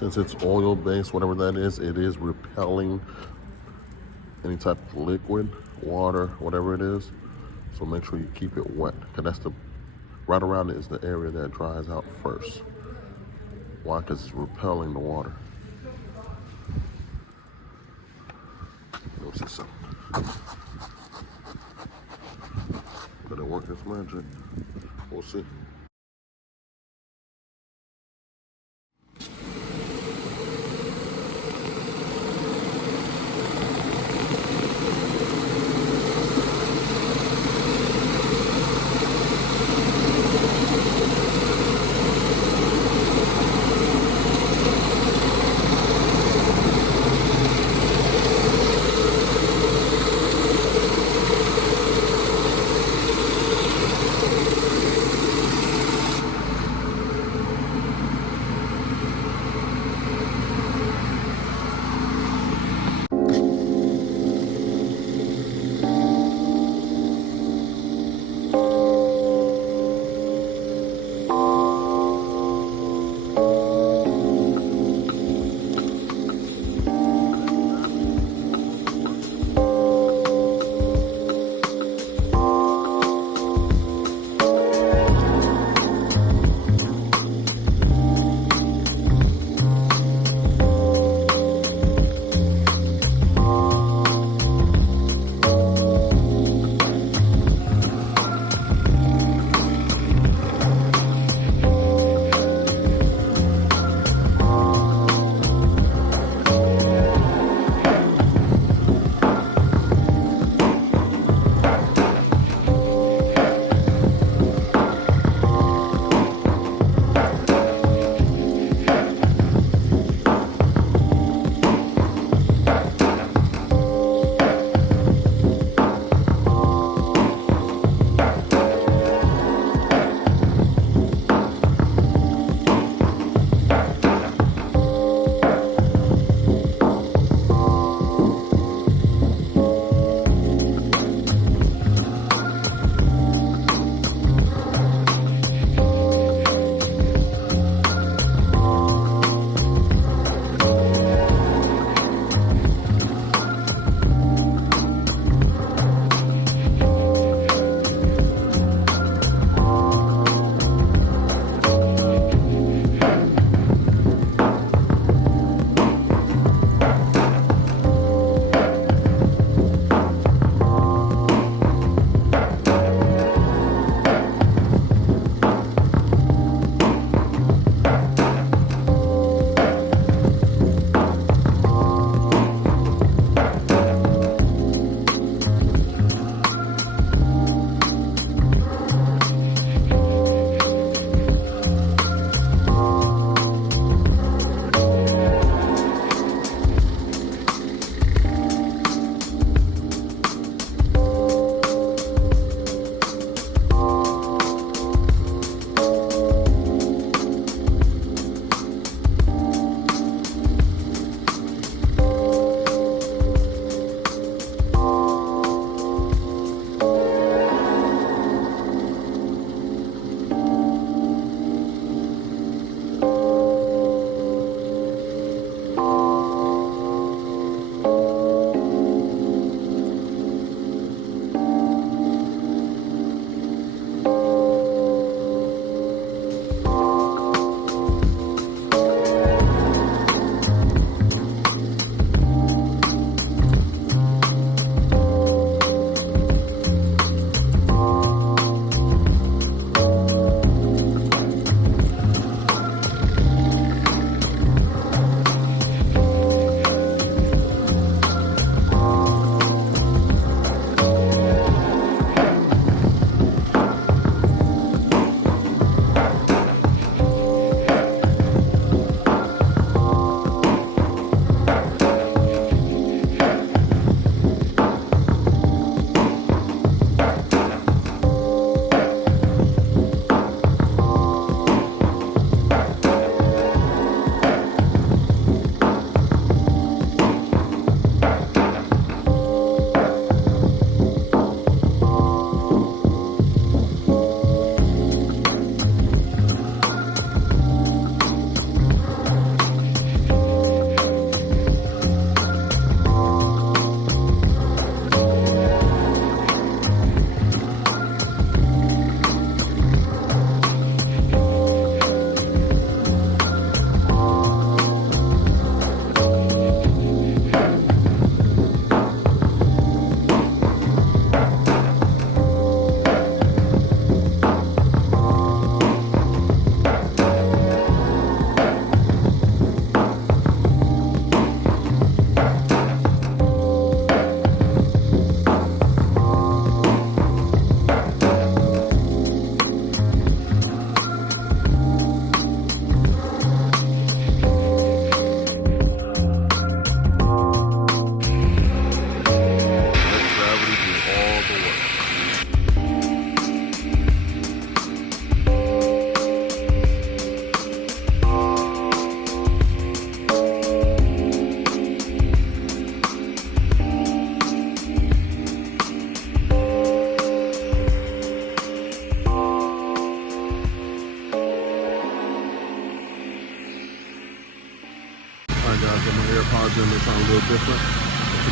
Since it's oil based, whatever that is, it is repelling any type of liquid, water, whatever it is. So make sure you keep it wet, because that's the right around it is the area that dries out first. Why? Because it's repelling the water. You'll see something. Could it work its magic? We'll see.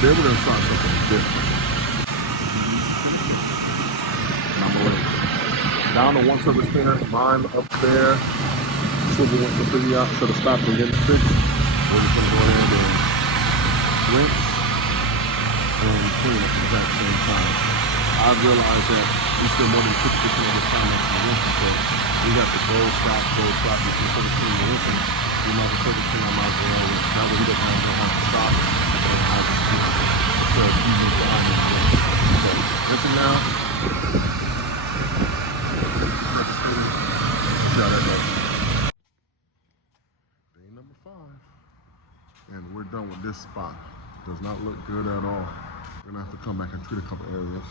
then we're gonna start something different. Number one. Down to one surface cleaner, mine up there. Silver went completely out, should have stopped and getting fixed. We're just gonna go ahead and rinse and clean at the exact same time. I realized that we spend more than 50% of the time on rinsing, so we got to go stop, you can sort of clean the rinsing. You might have surface clean, I might as well rinse. That way he doesn't have to stop, and then I just keep it. So he needs to have it. So rinsing now. Surface cleaning. See how that goes. Day number 5. And we're done with this spot. Does not look good at all. We're gonna have to come back and treat a couple areas.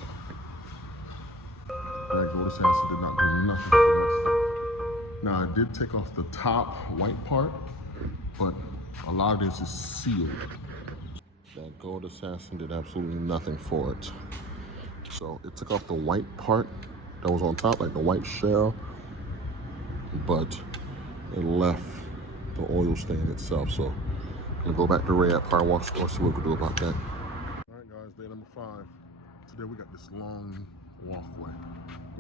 That Goldus acid did not do nothing for us. Now I did take off the top white part, but a lot of this is sealed. That gold assassin did absolutely nothing for it. So it took off the white part that was on top, like the white shell, but it left the oil stain itself. So I'm gonna go back to Ray at Power Wash Store, see what we can do about that. All right guys, day number 5. Today we got this long walkway.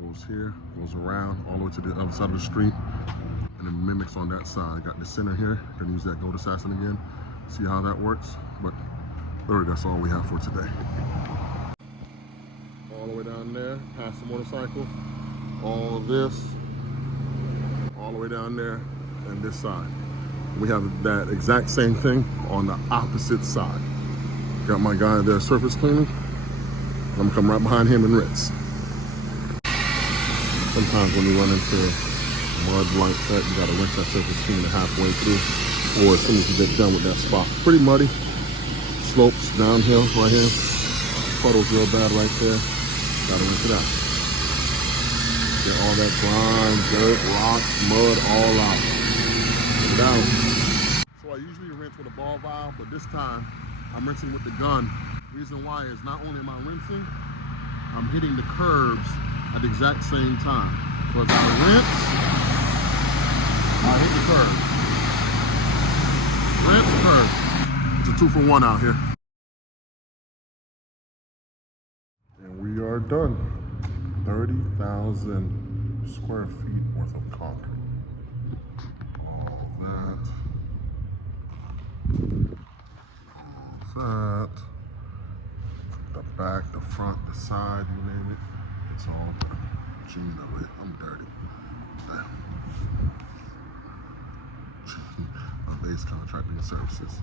Goes here, goes around, all the way to the other side of the street, and then mimics on that side. Got the center here, gonna use that gold assassin again, see how that works. But literally that's all we have for today. All the way down there, past the motorcycle, all of this, all the way down there, and this side. We have that exact same thing on the opposite side. Got my guy there surface cleaning. I'm gonna come right behind him and rinse. Sometimes when you run into mud like that, you gotta rinse that surface cleaner halfway through, or as soon as you get done with that spot. Pretty muddy, slopes downhill right here, puddles real bad right there. Gotta rinse it out. Get all that grime, dirt, rocks, mud all out. Get it out. So I usually rinse with a ball valve, but this time I'm rinsing with the gun. Reason why is not only am I rinsing, I'm hitting the curbs at the exact same time. So as I rinse, I hit the curb. Rinse, curb. It's a 2-for-1 out here. And we are done. 30,000 square feet worth of concrete. All that. The back, the front, the side, you name it. It's all done. Gee, no, I'm dirty. Damn. My base contracting services.